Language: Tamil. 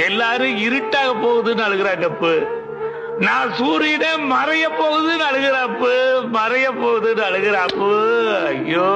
எல்லாரும் இருட்டாக போகுதுன்னு அழுகிறாங்கப்பு நான் சூரியனே மறைய போகுதுன்னு அழுகிறாப்பு மறைய போகுதுன்னு அழுகிறாப்பு ஐயோ.